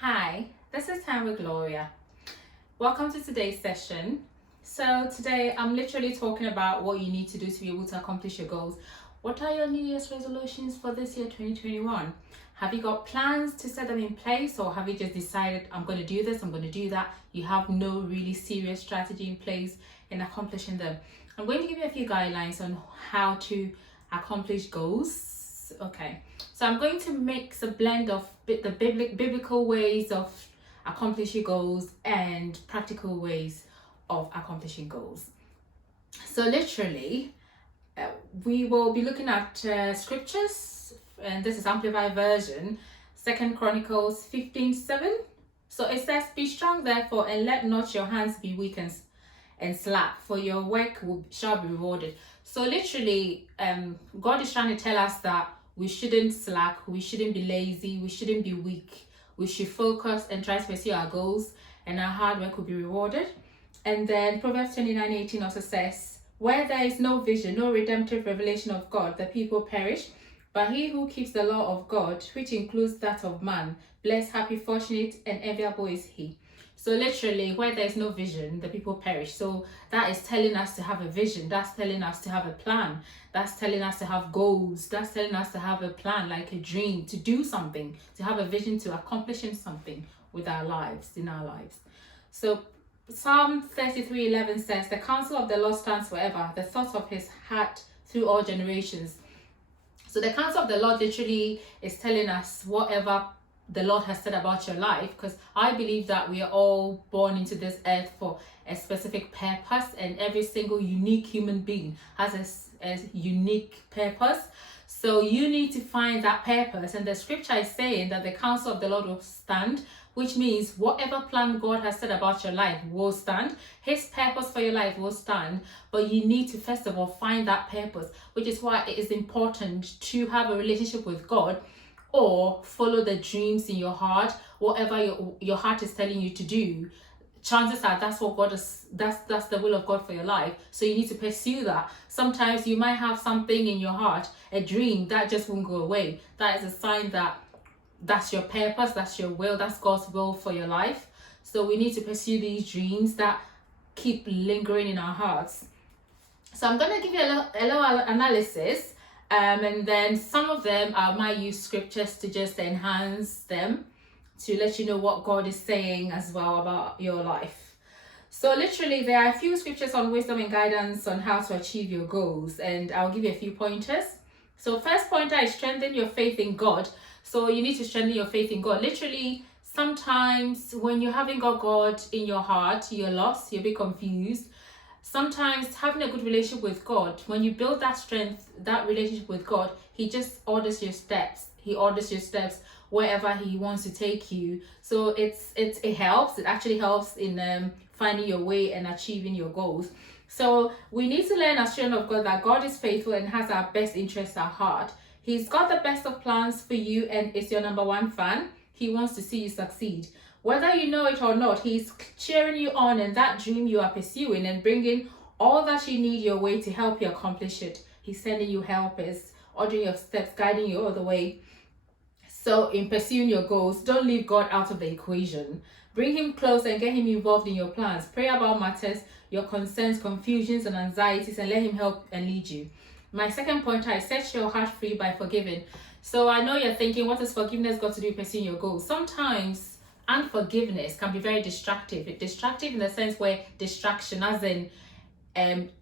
Hi, this is Time with Gloria. Welcome to today's session. So today I'm literally talking about what you need to do to be able to accomplish your goals. What are your New Year's resolutions for this year 2021? Have you got plans to set them in place, or have you just decided I'm going to do this, I'm going to do that? You have no really serious strategy in place in accomplishing them. I'm going to give you a few guidelines on how to accomplish goals. Okay, so I'm going to mix a blend of the biblical ways of accomplishing goals and practical ways of accomplishing goals. So literally, we will be looking at scriptures, and this is amplified version, Second Chronicles 15:7. So it says, "Be strong therefore, and let not your hands be weak and slack, for your work shall be rewarded." So literally, God is trying to tell us that we shouldn't slack, we shouldn't be lazy, we shouldn't be weak. We should focus and try to pursue our goals, and our hard work will be rewarded. And then Proverbs 29:18 also says, "Where there is no vision, no redemptive revelation of God, the people perish. But he who keeps the law of God, which includes that of man, blessed, happy, fortunate, and enviable is he." So literally, where there is no vision, the people perish. So that is telling us to have a vision. That's telling us to have a plan. That's telling us to have goals. That's telling us to have a plan, like a dream, to do something, to have a vision, to accomplishing something with our lives, in our lives. So Psalm 33:11 says, "The counsel of the Lord stands forever, the thoughts of his heart through all generations." So the counsel of the Lord literally is telling us whatever the Lord has said about your life, because I believe that we are all born into this earth for a specific purpose, and every single unique human being has a unique purpose. So you need to find that purpose, and the scripture is saying that the counsel of the Lord will stand, which means whatever plan God has said about your life will stand. His purpose for your life will stand, but you need to first of all find that purpose, which is why it is important to have a relationship with God, or follow the dreams in your heart. Whatever your heart is telling you to do, chances are that's what God is, that's the will of God for your life. So you need to pursue that. Sometimes you might have something in your heart, a dream that just won't go away. That is a sign that that's your purpose, that's your will, that's God's will for your life. So we need to pursue these dreams that keep lingering in our hearts. So I'm going to give you a little analysis, and then some of them I might use scriptures to just enhance them, to let you know what God is saying as well about your life. So literally, there are a few scriptures on wisdom and guidance on how to achieve your goals, and I'll give you a few pointers. So first pointer is strengthen your faith in God. So you need to strengthen your faith in God. Literally, sometimes when you haven't got God in your heart, you're lost, you're a bit confused. Sometimes having a good relationship with God, when you build that strength, that relationship with God, he just orders your steps. He orders your steps wherever he wants to take you. So it helps. It actually helps in finding your way and achieving your goals. So we need to learn as children of God that God is faithful and has our best interests at heart. He's got the best of plans for you and is your number one fan. He wants to see you succeed. Whether you know it or not, he's cheering you on in that dream you are pursuing and bringing all that you need your way to help you accomplish it. He's sending you helpers, ordering your steps, guiding you all the way. So in pursuing your goals, don't leave God out of the equation. Bring him close and get him involved in your plans. Pray about matters, your concerns, confusions, and anxieties, and let him help and lead you. My second pointer is set your heart free by forgiving. So I know you're thinking, what has forgiveness got to do with pursuing your goals? Sometimes unforgiveness can be very destructive. Destructive in the sense where distraction, as in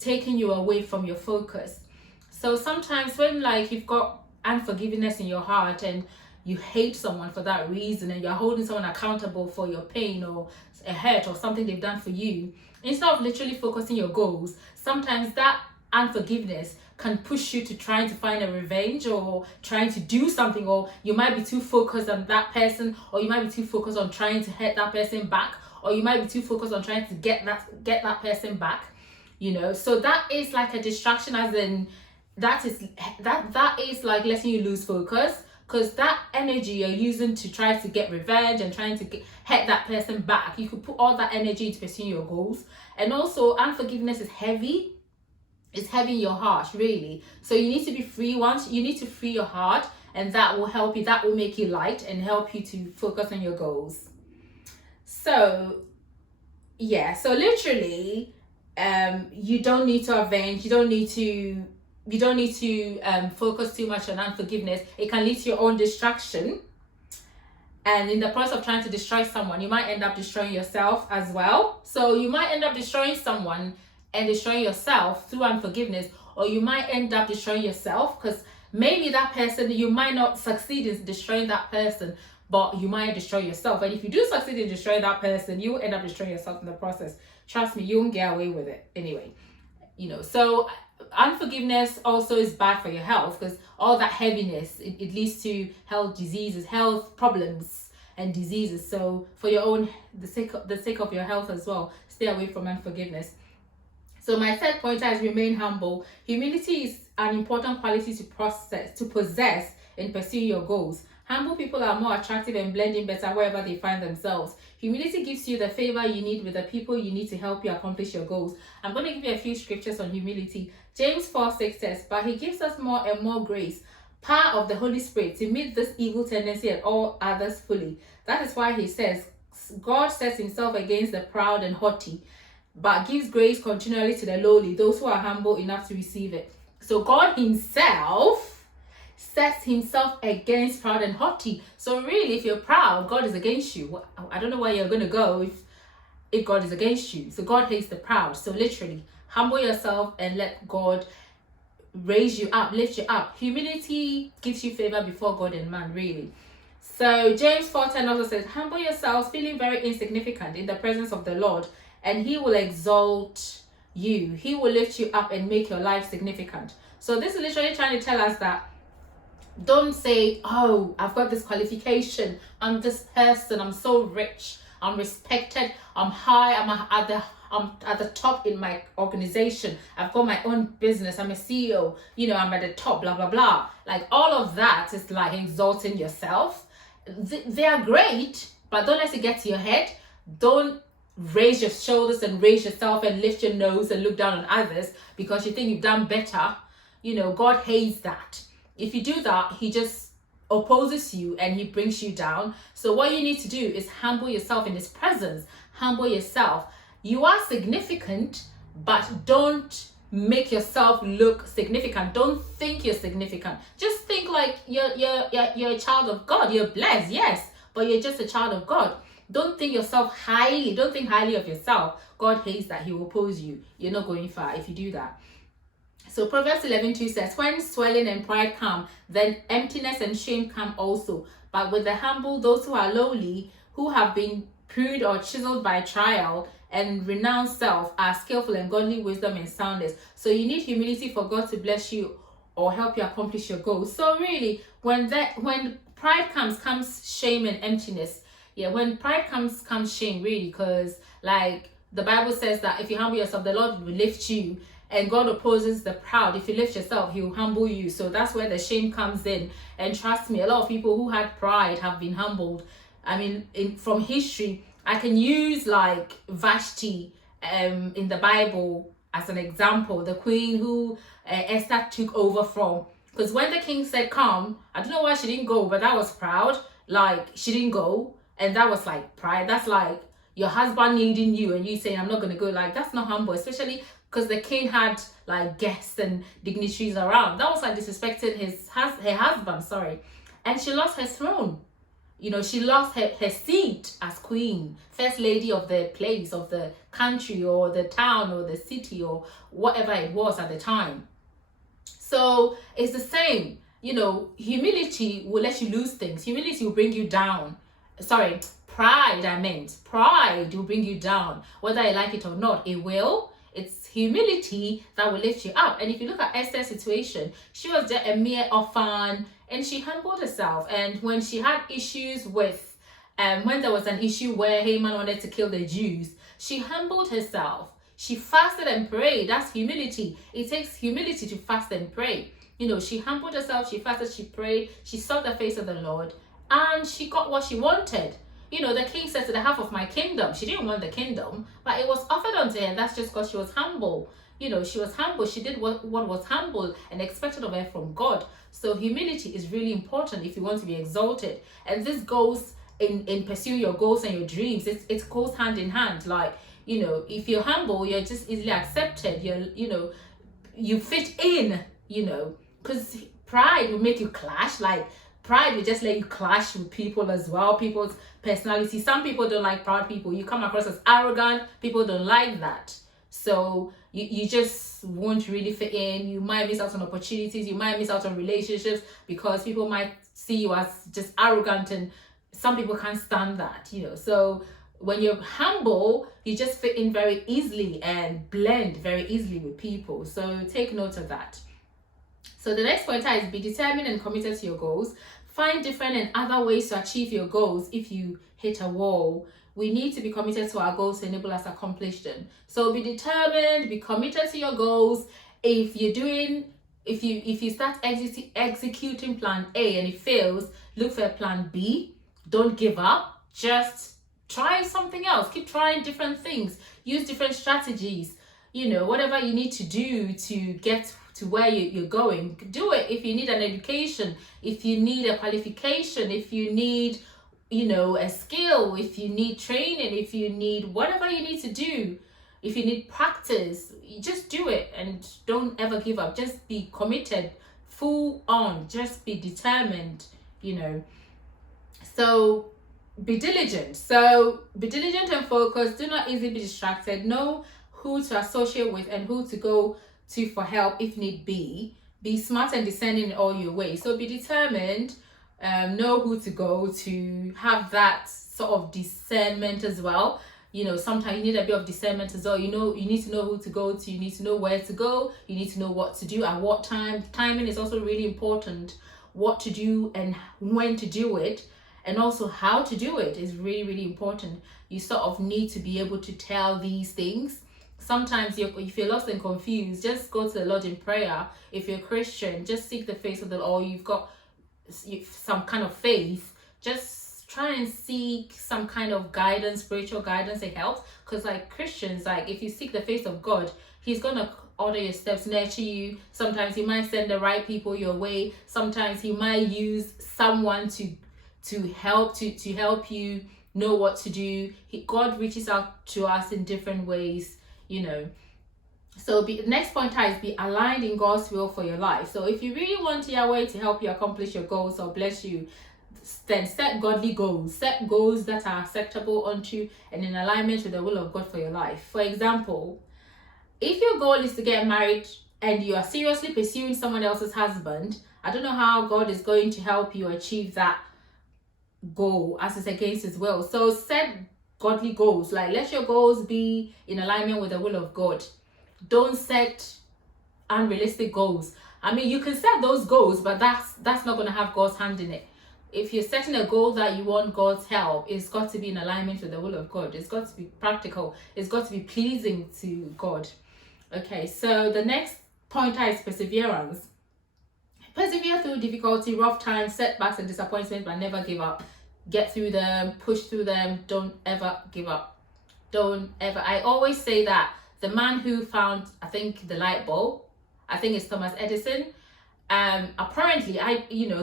taking you away from your focus. So sometimes when you've got unforgiveness in your heart and you hate someone for that reason, and you're holding someone accountable for your pain or a hurt or something they've done for you, instead of literally focusing your goals, sometimes that unforgiveness can push you to trying to find a revenge or trying to do something, or you might be too focused on that person, or you might be too focused on trying to hurt that person back, or you might be too focused on trying to get that person back, so that is like a distraction, as in that is like letting you lose focus, because that energy you're using to try to get revenge and trying to hurt that person back, you could put all that energy into pursuing your goals. And also, unforgiveness is heavy. It's heavy in your heart, really. So you need to be free. Once you need to free your heart and that will help you, that will make you light and help you to focus on your goals. So yeah, so literally, you don't need to avenge, you don't need to focus too much on unforgiveness. It can lead to your own destruction, and in the process of trying to destroy someone, you might end up destroying yourself as well. So you might end up destroying someone and destroying yourself through unforgiveness, or you might end up destroying yourself because maybe that person, you might not succeed in destroying that person, but you might destroy yourself. And if you do succeed in destroying that person, you will end up destroying yourself in the process. Trust me, you won't get away with it anyway. So unforgiveness also is bad for your health, because all that heaviness, it leads to health problems and diseases. So for your own, the sake of your health as well, stay away from unforgiveness. So my third point is remain humble. Humility is an important quality to possess in pursuing your goals. Humble people are more attractive and blend in better wherever they find themselves. Humility gives you the favor you need with the people you need to help you accomplish your goals. I'm going to give you a few scriptures on humility. James 4:6 says, "But he gives us more and more grace, power of the Holy Spirit to meet this evil tendency and all others fully." That is why he says, God sets himself against the proud and haughty, but gives grace continually to the lowly, those who are humble enough to receive it. So God himself sets himself against proud and haughty. So really, if you're proud, God is against you. I don't know where you're going to go if God is against you. So God hates the proud. So literally, humble yourself and let God raise you up, lift you up. Humility gives you favor before God and man, really. So James 4:10 also says, "Humble yourselves, feeling very insignificant in the presence of the Lord, and he will exalt you. He will lift you up and make your life significant." So this is literally trying to tell us that don't say, "Oh, I've got this qualification, I'm this person, I'm so rich, I'm respected, I'm high, I'm at the top in my organization, I've got my own business, I'm a CEO, I'm at the top, blah, blah, blah." Like all of that is like exalting yourself. They are great, but don't let it get to your head. Don't raise your shoulders and raise yourself and lift your nose and look down on others because you think you've done better. God hates that. If you do that, he just opposes you and he brings you down. So what you need to do is humble yourself in his presence. Humble yourself. You are significant, but don't make yourself look significant. Don't think you're significant. Just think like you're a child of God. You're blessed, yes, but you're just a child of God. Don't think yourself highly. Don't think highly of yourself. God hates that. He will oppose you. You're not going far if you do that. So Proverbs 11:2 says, "When swelling and pride come, then emptiness and shame come also. But with the humble, those who are lowly, who have been pruned or chiseled by trial and renounced self, are skillful in godly wisdom and soundness." So you need humility for God to bless you or help you accomplish your goals. So really, when pride comes shame and emptiness. Yeah, when pride comes shame, really, because like the Bible says that if you humble yourself, the Lord will lift you. And God opposes the proud. If you lift yourself, he will humble you. So that's where the shame comes in. And trust me, a lot of people who had pride have been humbled. I mean, from history, I can use like Vashti in the Bible as an example. The queen who Esther took over from. Because when the king said, "Come," I don't know why she didn't go, but that was proud. Like, she didn't go. And that was like pride. That's like your husband needing you and you saying, "I'm not going to go." Like, that's not humble, especially because the king had like guests and dignitaries around. That was like disrespecting her husband, sorry. And she lost her throne. She lost her seat as queen, first lady of the place, of the country or the town or the city or whatever it was at the time. So it's the same. Humility will let you lose things. Humility will bring you down. Sorry, pride will bring you down. Whether I like it or not, it will. It's humility that will lift you up. And if you look at Esther's situation, she was just a mere orphan and she humbled herself. And when she had issues with, when there was an issue where Haman wanted to kill the Jews, she humbled herself. She fasted and prayed. That's humility. It takes humility to fast and pray. She humbled herself, she fasted, she prayed, she sought the face of the Lord, and she got what she wanted. The king said, "To the half of my kingdom." She didn't want the kingdom, but it was offered unto her. That's just because she was humble. she was humble. She did what was humble and expected of her from God. So humility is really important if you want to be exalted. And this goes in pursuing your goals and your dreams. It goes hand in hand. Like, if you're humble, you're just easily accepted. You fit in, because pride will make you clash. Like, pride will just let you clash with people as well, people's personality. Some people don't like proud people. You come across as arrogant, people don't like that. So you just won't really fit in. You might miss out on opportunities, you might miss out on relationships because people might see you as just arrogant, and some people can't stand that. So when you're humble, you just fit in very easily and blend very easily with people. So take note of that. So the next point is be determined and committed to your goals. Find different and other ways to achieve your goals if you hit a wall. We need to be committed to our goals to enable us to accomplish them. So be determined, be committed to your goals. If you start executing plan A and it fails, look for a plan B. Don't give up. Just try something else. Keep trying different things. Use different strategies. Whatever you need to do to get to where you're going, do it. If you need an education, if you need a qualification, if you need a skill, if you need training, if you need whatever you need to do, if you need practice, you just do it and don't ever give up. Just be committed, full on, just be determined. So be diligent. So be diligent and focused. Do not easily be distracted. Know who to associate with and who to go to for help if need be. Be smart and discerning in all your ways. So be determined. Know who to go to. Have that sort of discernment as well. Sometimes you need a bit of discernment as well. You need to know who to go to. You need to know where to go. You need to know what to do at what time. Timing is also really important. What to do and when to do it, and also how to do it is really, really important. You sort of need to be able to tell these things. Sometimes if you're lost and confused, just go to the Lord in prayer. If you're a Christian, just seek the face of the Lord. Or you've got some kind of faith, just try and seek some kind of guidance, spiritual guidance. It helps, because like Christians, like if you seek the face of God, He's gonna order your steps, nurture you. Sometimes He might send the right people your way. Sometimes He might use someone to help you know what to do. God reaches out to us in different ways. So next point is be aligned in God's will for your life. So if you really want Yahweh to help you accomplish your goals or bless you, then set godly goals. Set goals that are acceptable unto and in alignment with the will of God for your life. For example, if your goal is to get married and you are seriously pursuing someone else's husband, I don't know how God is going to help you achieve that goal as it's against His will. So set godly goals. Like, let your goals be in alignment with the will of God. Don't set unrealistic goals. I mean, you can set those goals, but that's not going to have God's hand in it. If you're setting a goal that you want God's help, it's got to be in alignment with the will of God. It's got to be practical. It's got to be pleasing to God. Okay, so the next point is perseverance. Persevere through difficulty, rough times, setbacks and disappointments, but never give up. Get through them, push through them. Don't ever give up. Don't ever. I always say that the man who found, I think, the light bulb, I think it's Thomas Edison. Apparently,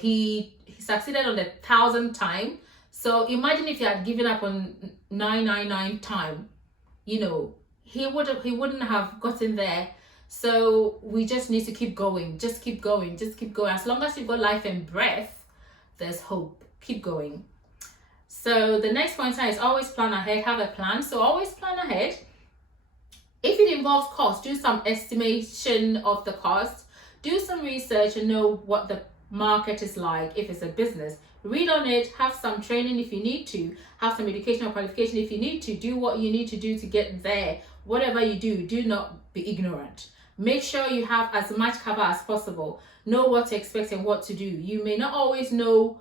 he succeeded on the 1,000th time. So imagine if he had given up on 999 time, he wouldn't have gotten there. So we just need to keep going. Just keep going. Just keep going. As long as you've got life and breath, there's hope. Keep going. So the next point is always plan ahead. Have a plan. So always plan ahead. If it involves cost, do some estimation of the cost. Do some research and know what the market is like if it's a business. Read on it. Have some training if you need to. Have some educational qualification if you need to. Do what you need to do to get there. Whatever you do not be ignorant. Make sure you have as much cover as possible. Know what to expect and what to do. You may not always know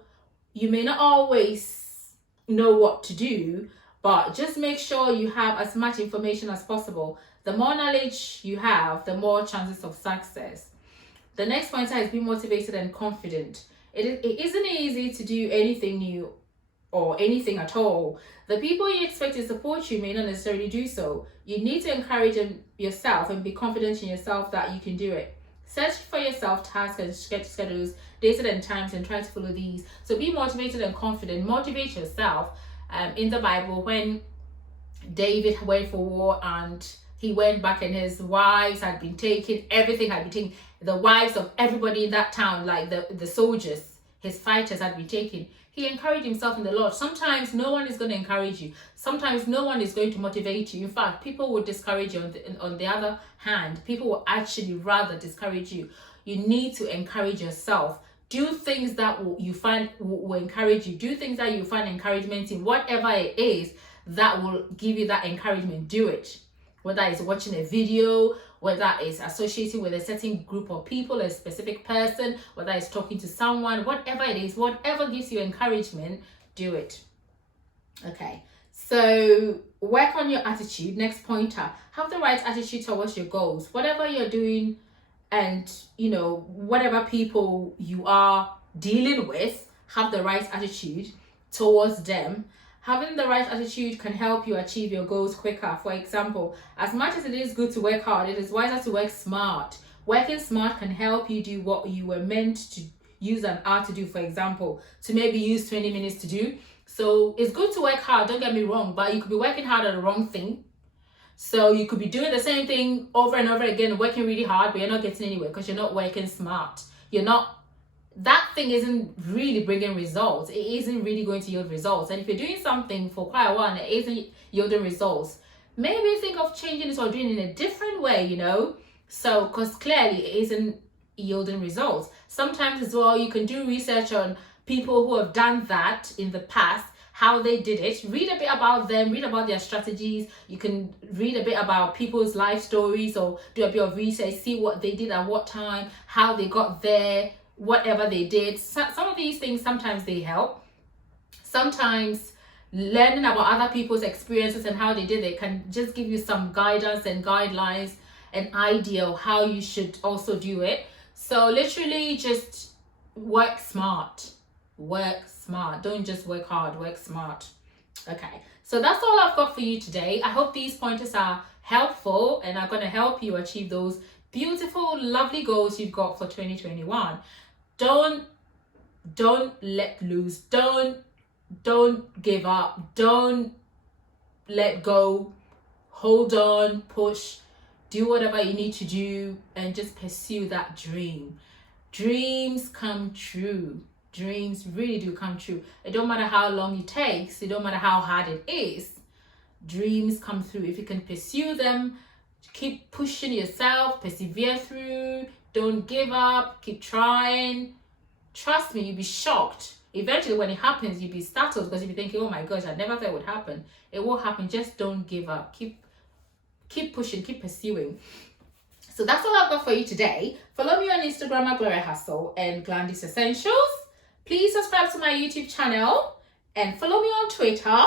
what to do, but just make sure you have as much information as possible. The more knowledge you have, the more chances of success. The next point is be motivated and confident. It isn't easy to do anything new or anything at all. The people you expect to support you may not necessarily do so. You need to encourage them yourself and be confident in yourself that you can do it. Search for yourself tasks and schedules, dates and times, and try to follow these. So be motivated and confident. Motivate yourself. In the Bible, when David went for war and he went back and his wives had been taken, everything had been taken. The wives of everybody in that town, like the soldiers, his fighters, had been taken. He encouraged himself in the Lord. Sometimes no one is going to encourage you. Sometimes no one is going to motivate you. In fact, people will discourage you. On the other hand, people will actually rather discourage you. You need to encourage yourself. Do things that you find will encourage you. Do things that you find encouragement in. Whatever it is that will give you that encouragement, do it. Whether it's watching a video, whether it's associating with a certain group of people, a specific person, whether it's talking to someone, whatever it is, whatever gives you encouragement, do it. Okay, so work on your attitude. Next pointer, have the right attitude towards your goals. Whatever you're doing and, whatever people you are dealing with, have the right attitude towards them. Having the right attitude can help you achieve your goals quicker. For example, as much as it is good to work hard, it is wiser to work smart. Working smart can help you do what you were meant to use an hour to do, for example, to maybe use 20 minutes to do. So it's good to work hard, don't get me wrong, but you could be working hard at the wrong thing. So you could be doing the same thing over and over again, working really hard, but you're not getting anywhere because you're not working smart. That thing isn't really bringing results. It isn't really going to yield results. And if you're doing something for quite a while and it isn't yielding results, maybe think of changing it or doing it in a different way, So, because clearly it isn't yielding results. Sometimes as well, you can do research on people who have done that in the past, how they did it. Read a bit about them, read about their strategies. You can read a bit about people's life stories or do a bit of research, see what they did at what time, how they got there, whatever they did. Some of these things, sometimes they help. Sometimes learning about other people's experiences and how they did it can just give you some guidance and guidelines, an idea of how you should also do it. So literally just work smart. Don't just work hard, work smart. Okay, so that's all I've got for you today. I hope these pointers are helpful and are going to help you achieve those beautiful, lovely goals you've got for 2021. Don't let loose. Don't give up. Don't let go. Hold on, push, do whatever you need to do and just pursue that dream. Dreams come true. Dreams really do come true. It don't matter how long it takes. It don't matter how hard it is. Dreams come through. If you can pursue them, keep pushing yourself, persevere through, don't give up, keep trying. Trust me, you'll be shocked. Eventually, when it happens, you'll be startled because you'll be thinking, oh my gosh, I never thought it would happen. It will happen. Just don't give up. Keep pushing, keep pursuing. So that's all I've got for you today. Follow me on Instagram at Gloria Hustle and Glandis Essentials. Please subscribe to my YouTube channel and follow me on Twitter.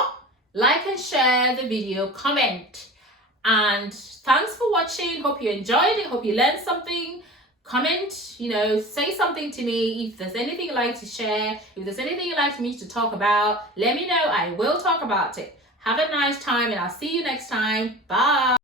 Like and share the video, comment. And thanks for watching. Hope you enjoyed it. Hope you learned something. Comment, say something to me. If there's anything you'd like to share, if there's anything you'd like me to talk about, let me know. I will talk about it. Have a nice time and I'll see you next time. Bye.